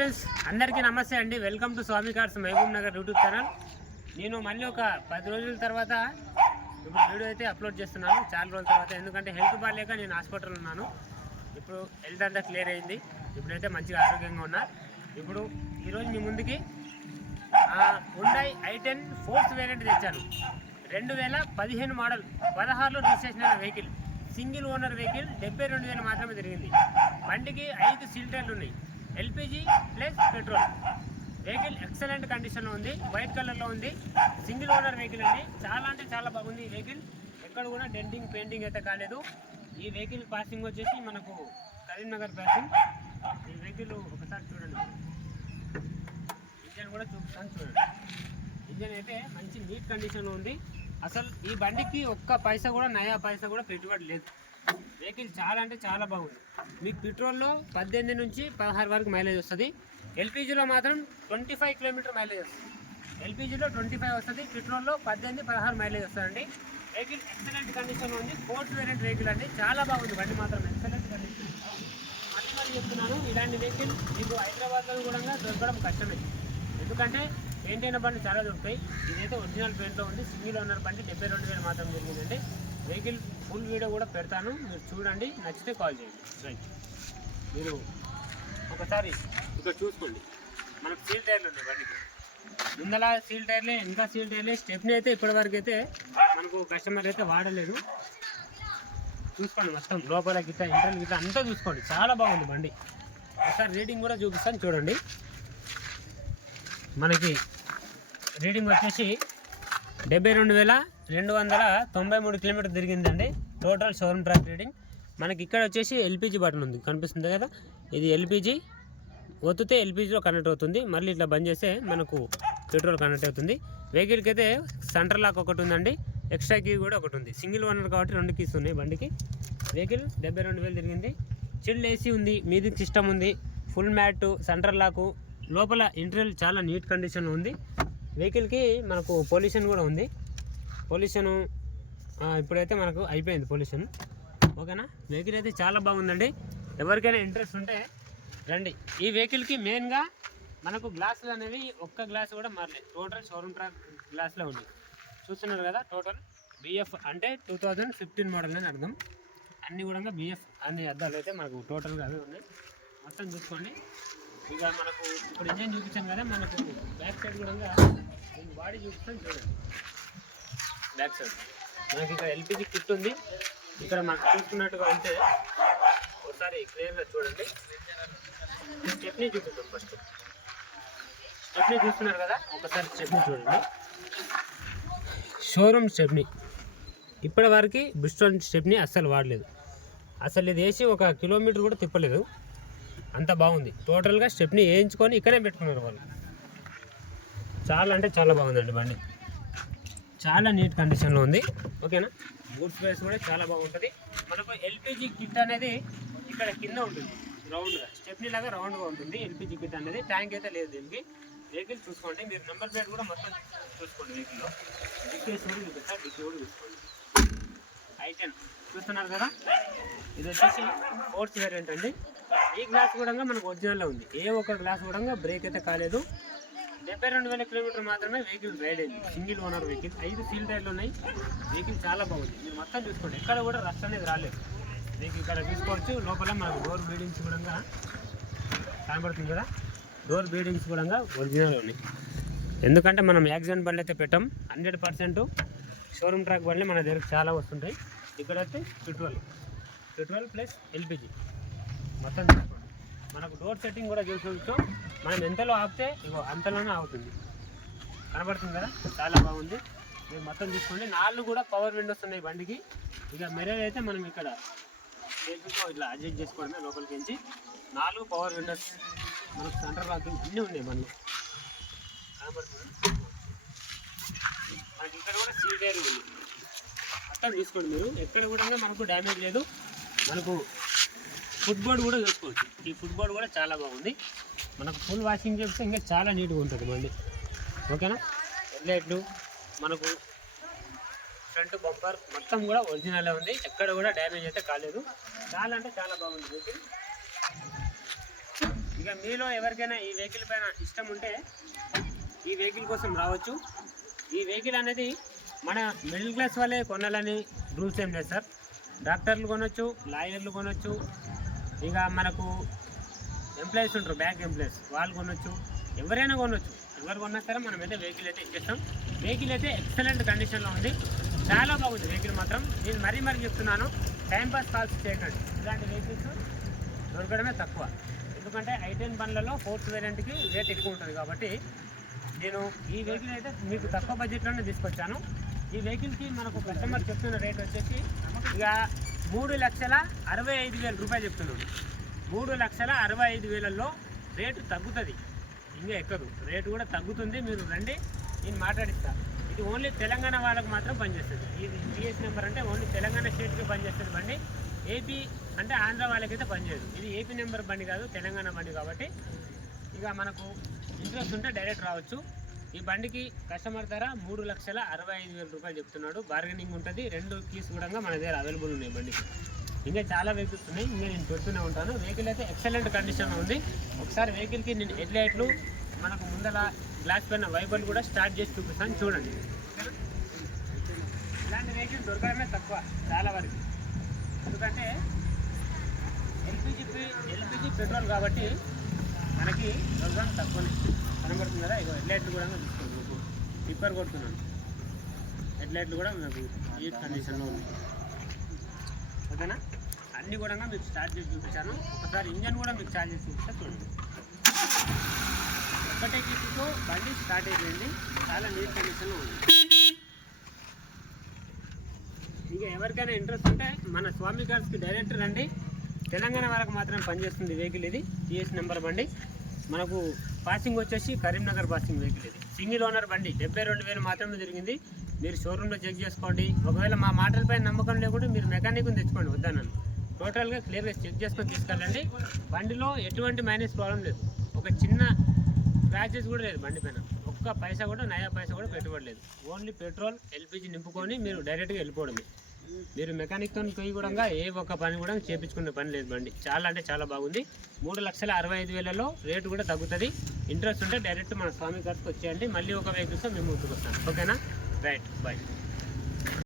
Friends, అందరికీ నమస్తే అండి. Welcome to Swami cars Mahabubnagar YouTube channel. నేను మళ్ళీ ఒక 10 రోజుల తర్వాత ఇప్పుడు వీడియో అయితే అప్లోడ్ చేస్తున్నాను. చాలా రోజుల తర్వాత, ఎందుకంటే హెల్త్ బాగాలేక నేను హాస్పిటల్లో ఉన్నాను. ఇప్పుడు హెల్త్ అంతా క్లియర్ అయింది. ఇప్పుడైతే మంచిగా ఆరోగ్యంగా ఉన్నా. ఇప్పుడు ఈరోజు మీ ముందుకి హుండాయ్ i10 4th వేరియంట్ తెచ్చాను. 2015 మోడల్, 16లో రిజిస్ట్రేషన్ అయిన వెహికల్, సింగిల్ ఓనర్ వెహికల్, 72,000 మాత్రమే తిరిగింది. బండికి 5 సీల్ టైర్లు ఉన్నాయి, LPG plus petrol. Vehicle excellent కండిషన్లో ఉంది, వైట్ కలర్లో ఉంది, సింగిల్ ఓనర్ వెహికల్ అండి. చాలా అంటే చాలా బాగుంది ఈ వెహికల్. ఎక్కడ కూడా డెంటింగ్ పెయింటింగ్ అయితే కాలేదు. ఈ వెహికల్ పాసింగ్ వచ్చేసి మనకు కరీంనగర్ పాసింగ్. ఈ వెహికల్ ఒకసారి చూడండి, ఇంజన్ కూడా చూపిస్తాను చూడండి. ఇంజన్ అయితే మంచి నీట్ కండిషన్లో ఉంది. అసలు ఈ బండికి ఒక్క పైసా కూడా, నయా పైసా కూడా పెట్టుబడి లేదు. వెహికల్ చాలా అంటే చాలా బాగుంది. మీకు పెట్రోల్లో 18 నుంచి 16 వరకు మైలేజ్ వస్తుంది. ఎల్పిజిలో మాత్రం 25 కిలోమీటర్ మైలేజ్ వస్తుంది. ఎల్పిజిలో 25 వస్తుంది, పెట్రోల్లో 18-16 మైలేజ్ వస్తుందండి. వెహికల్ ఎక్సలెంట్ కండిషన్లో ఉంది. 4th వేరియంట్ వెహికల్ అండి. చాలా బాగుంది బండి మాత్రం, ఎక్సలెంట్ కండిషన్. మళ్ళీ చెప్తున్నాను, ఇలాంటి వెహికల్ మీకు హైదరాబాద్లో కూడా దొరకడం కష్టమే. ఎందుకంటే పెయింట్ అయిన బండి చాలా దొరుకుతాయి. ఇదైతే ఒరిజినల్ పెయింట్లో ఉంది. సింగిల్ ఓనర్ బండి, 72,000 మాత్రం జరిగిందండి. వెహికల్ ఫుల్ వీడియో కూడా పెడతాను, మీరు చూడండి. నచ్చితే కాల్ చేయండి. రైట్, మీరు ఒకసారి ఇక్కడ చూసుకోండి. మనకు సీల్ టైర్లు ఉన్నాయి బండికి. ముందల సీల్ టైర్లే, ఇంకా సీల్ టైర్లే. స్టెప్ని అయితే ఇప్పటివరకు అయితే మనకు కస్టమర్ అయితే వాడలేదు. చూసుకోండి మొత్తం లోపల గిట్ట, ఇంటర్నల్ గిట్ట అంతా చూసుకోండి. చాలా బాగుంది బండి. ఒకసారి రీడింగ్ కూడా చూపిస్తాను చూడండి. మనకి రీడింగ్ వచ్చేసి 72,293 కిలోమీటర్ తిరిగిందండి. Total showroom track reading. మనకి ఇక్కడ వచ్చేసి ఎల్పిజి బటన్ ఉంది, కనిపిస్తుంది కదా. ఇది ఎల్పిజి ఒత్తితే ఎల్పిజిలో కనెక్ట్ అవుతుంది. మళ్ళీ ఇట్లా బంద్ చేస్తే మనకు పెట్రోల్ కనెక్ట్ అవుతుంది. వెహికల్కి అయితే సెంటర్ లాక్ ఒకటి ఉందండి, ఎక్స్ట్రా కీ కూడా ఒకటి ఉంది. సింగిల్ ఓనర్ కాబట్టి 2 కీస్ ఉన్నాయి బండికి. వెహికల్ 72,000 తిరిగింది. చిల్డ్ ఏసీ ఉంది, మ్యూజిక్ సిస్టమ్ ఉంది, ఫుల్ మ్యాట్, సెంటర్ లాకు, లోపల ఇంటీరియర్ చాలా నీట్ కండిషన్లో ఉంది. వెహికల్కి మనకు పొల్యూషన్ కూడా ఉంది. పొల్యూషను ఇప్పుడైతే మనకు అయిపోయింది పొల్యూషన్. ఓకేనా. వెహికల్ అయితే చాలా బాగుందండి. ఎవరికైనా ఇంట్రెస్ట్ ఉంటే రండి. ఈ వెహికల్కి మెయిన్గా మనకు గ్లాసులు అనేవి ఒక్క గ్లాస్ కూడా మారలేదు. టోటల్ షోరూమ్ ట్రాక్ గ్లాస్లో ఉంది. చూస్తున్నారు కదా. టోటల్ బిఎఫ్ అంటే 2015 మోడల్ అని అర్థం. అన్నీ కూడా బిఎఫ్ అన్ని అద్దాలు అయితే మనకు టోటల్గా అవి ఉన్నాయి. మొత్తం చూసుకోండి. ఇక మనకు ఇప్పుడు ఇంజన్ చూపించాను కదా, మనకు బ్యాక్ సైడ్ కూడా నేను బాడీ చూపిస్తాను చూడండి. బ్యాక్ సైడ్ మనకి ఇక్కడ ఎల్పిజి కిట్ ఉంది. ఇక్కడ మనకు చూసుకున్నట్టుగా ఉంటే ఒకసారి క్లియర్గా చూడండి. స్టెప్నీ చూపిద్దాం ఫస్ట్. స్టెప్నీ చూస్తున్నారు కదా, ఒకసారి స్టెప్నీ చూడండి. Showroom stepney. ఇప్పటి వరకు బ్రిస్టోల్ స్టెప్నీ అస్సలు వాడలేదు. అసలు ఇది వేసి 1 కిలోమీటర్ కూడా తిప్పలేదు. అంత బాగుంది. టోటల్గా స్టెప్ని వేయించుకొని ఇక్కడే పెట్టుకున్నారు వాళ్ళు. చాలా అంటే చాలా బాగుందండి బండి. చాలా నీట్ కండిషన్లో ఉంది. ఓకేనా. బూట్ స్పేస్ కూడా చాలా బాగుంటుంది. మనకు ఎల్పిజి కిట్ అనేది ఇక్కడ కింద ఉంటుంది, రౌండ్గా స్టెప్నీ లాగా రౌండ్గా ఉంటుంది ఎల్పిజి కిట్ అనేది. ట్యాంక్ అయితే లేదు దీనికి. వెహికల్ చూసుకోండి మీరు, నెంబర్ ప్లేట్ కూడా మొత్తం చూసుకోండి. వెహికల్లో డికేస్ కూడా చూపిస్తారు, డికే కూడా చూసుకోండి. i10 చూస్తున్నారు కదా. ఇది వచ్చేసి 4th వేరియంట్ అండి. ఈ గ్లాస్ కూడా మనకు ఒరిజినల్లో ఉంది. ఏ ఒక్క గ్లాస్ కూడా బ్రేక్ అయితే కాలేదు. 72,000 కిలోమీటర్ మాత్రమే వెహికల్ రైడ్ అయింది. సింగిల్ ఓనర్ వెహికల్, 5 సీల్ టైర్లు ఉన్నాయి. వెహికల్ చాలా బాగుంది. మీరు మొత్తం చూసుకోండి, ఎక్కడ కూడా రష్ అనేది రాలేదు. మీకు ఇక్కడ చూసుకోవచ్చు. లోపల మనకు డోర్ బీడింగ్స్ కూడా కనబడుతుంది కదా. డోర్ బీడింగ్స్ కూడా ఒరిజినల్ ఉన్నాయి. ఎందుకంటే మనం యాక్సిడెంట్ బండ్లు అయితే పెట్టాం. 100% షోరూమ్ ట్రాక్ బండ్లు మన దగ్గర చాలా వస్తుంటాయి. ఇక్కడ అయితే పెట్రోల్ ప్లస్ ఎల్పిజి మొత్తం చూసుకోండి. మనకు డోర్ సెట్టింగ్ కూడా చూసుకోవచ్చు. మనం ఎంతలో ఆపితే ఇగో అంతలోనే ఆగుతుంది, కనబడుతుంది కదా. చాలా బాగుంది. మీరు మొత్తం చూసుకోండి. 4 కూడా పవర్ విండోస్ ఉన్నాయి బండికి. ఇక మిర్రర్ అయితే మనం ఇక్కడ ఇట్లా అడ్జస్ట్ చేసుకోవడమే లోపలికి నుంచి. 4 పవర్ విండోస్, మనకు సెంటర్ లాకింగ్ అన్నీ ఉన్నాయి బండ్లు, కనబడుతుంది. మనకి ఇక్కడ కూడా సీల్ టైర్ ఉంది. మొత్తం చూసుకోండి మీరు, ఎక్కడ కూడా మనకు డ్యామేజ్ లేదు. మనకు ఫుట్బోర్డ్ కూడా చూసుకోవచ్చు. ఈ ఫుట్బోర్డ్ కూడా చాలా బాగుంది. మనకు ఫుల్ వాషింగ్ చేస్తే ఇంకా చాలా నీట్గా ఉంటుంది బండి. ఓకేనా. హెడ్లైట్లు, మనకు ఫ్రంట్ బంపర్ మొత్తం కూడా ఒరిజినల్ ఉంది. ఎక్కడ కూడా డ్యామేజ్ అయితే కాలేదు. చాలా అంటే చాలా బాగుంది వెహికల్. ఇక మీలో ఎవరికైనా ఈ వెహికల్ పైన ఇష్టం ఉంటే ఈ వెహికల్ కోసం రావచ్చు. ఈ వెహికల్ అనేది మన మిడిల్ క్లాస్ వాళ్ళే కొనాలని రూల్స్ ఏం లేదు సార్. డాక్టర్లు కొనొచ్చు, లాయర్లు కొనొచ్చు, ఇక మనకు ఎంప్లాయీస్ ఉంటారు, బ్యాంక్ ఎంప్లాయీస్, వాళ్ళు కొనొచ్చు, ఎవరైనా కొనొచ్చు. ఎవరు కొన్నా సరే మనమైతే వెహికల్ అయితే ఇచ్చేస్తాం. వెహికల్ అయితే ఎక్సలెంట్ కండిషన్లో ఉంది, చాలా బాగుంది వెహికల్ మాత్రం. నేను మరీ చెప్తున్నాను, టైంపాస్ కాల్స్ చేయకండి. ఇలాంటి వెహికల్స్ దొరకడమే తక్కువ. ఎందుకంటే i10 బండ్లలో 4th వేరియంట్కి రేట్ ఎక్కువ ఉంటుంది కాబట్టి నేను ఈ వెహికల్ అయితే మీకు తక్కువ బడ్జెట్లోనే తీసుకొచ్చాను. ఈ వెహికల్కి మనకు కస్టమర్ చెప్తున్న రేట్ వచ్చేసి ఇక 3,65,000 రూపాయలు చెప్తున్నాడు. 3,65,000లో రేటు తగ్గుతుంది, ఇంకా ఎక్కదు, రేటు కూడా తగ్గుతుంది. మీరు రండి, నేను మాట్లాడిస్తా. ఇది ఓన్లీ తెలంగాణ వాళ్ళకు మాత్రం పనిచేస్తుంది. ఇది టీఎస్ నెంబర్ అంటే ఓన్లీ తెలంగాణ స్టేట్కి పనిచేస్తుంది బండి. ఏపీ అంటే ఆంధ్ర వాళ్ళకైతే పనిచేయదు. ఇది ఏపీ నెంబర్ బండి కాదు, తెలంగాణ బండి కాబట్టి ఇక మనకు ఇంట్రెస్ట్ ఉంటే డైరెక్ట్ రావచ్చు. ఈ బండికి కస్టమర్ ధర 3,65,000 రూపాయలు చెప్తున్నాడు. బార్గెనింగ్ ఉంటుంది. 2 కీస్ కూడా మన దగ్గర అవైలబుల్ ఉన్నాయి బండికి. ఇంకా చాలా వెహికల్స్ ఉన్నాయి, ఇంకా నేను పెడుతూనే ఉంటాను. వెహికల్ అయితే ఎక్సలెంట్ కండిషన్లో ఉంది. ఒకసారి వెహికల్కి నేను హెడ్ లైట్లు, మనకు ముందర గ్లాస్ పైన వైబర్ కూడా స్టార్ట్ చేసి చూపిస్తాను, చూడండి. ఇలాంటి వెహికల్ దొరకడమే తక్కువ చాలా వరకు. ఎందుకంటే ఎల్పిజి పెట్రోల్ కాబట్టి మనకి దొరకడం తక్కువనే. కనబడుతుంది కదా, ఇక హెడ్లైట్లు కూడా తీసుకోండి. మీకు టిప్పర్ కొడుతున్నాను, హెడ్లైట్లు కూడా నాకు ఈ కండిషన్లో ఉంది. ఓకేనా, అన్నీ కూడా మీకు స్టార్ట్ చేసి చూపించాను. ఒకసారి ఇంజన్ కూడా మీకు స్టార్ట్ చేసి చూపిస్తా, చూడండి. ఒకటే కిక్తో బండి స్టార్ట్ అయిపోయింది, చాలా నీట్ కండిషన్లో ఉంది. ఇక ఎవరికైనా ఇంట్రెస్ట్ ఉంటే మన స్వామి కార్స్కి డైరెక్ట్ రండి. తెలంగాణ వరకు మాత్రమే పనిచేస్తుంది వెహికల్. ఇది టీఎస్ నెంబర్ బండి. మనకు పాసింగ్ వచ్చేసి కరీంనగర్ పాసింగ్ వెహికల్. ఇది సింగిల్ ఓనర్ బండి, 72,000 మాత్రమే తిరిగింది. మీరు షోరూంలో చెక్ చేసుకోండి. ఒకవేళ మా మాటలపై నమ్మకం లేకుండా మీరు మెకానిక్ని తెచ్చుకోండి, వద్దన్నాను. టోటల్గా క్లియర్గా చెక్ చేసుకొని తీసుకెళ్ళండి. బండిలో ఎటువంటి మైనస్ ప్రాబ్లం లేదు, ఒక చిన్న స్క్రాచెస్ కూడా లేదు బండి పైన. ఒక్క పైసా కూడా, నయా పైసా కూడా పెట్టుబడి లేదు. ఓన్లీ పెట్రోల్, ఎల్పిజి నింపుకొని మీరు డైరెక్ట్గా వెళ్ళిపోవడమే. మీరు మెకానిక్తో పోయి కూడా ఏ ఒక్క పని కూడా చేయించుకునే పని లేదు. బండి చాలా అంటే చాలా బాగుంది. 3,65,000లో రేటు కూడా తగ్గుతుంది. ఇంట్రెస్ట్ ఉంటే డైరెక్ట్ మన స్వామి కార్స్కి వచ్చేయండి. మళ్ళీ ఒక వెహికల్స్తో మేము ముందుకు వస్తాను. ఓకేనా, రైట్, బాయ్.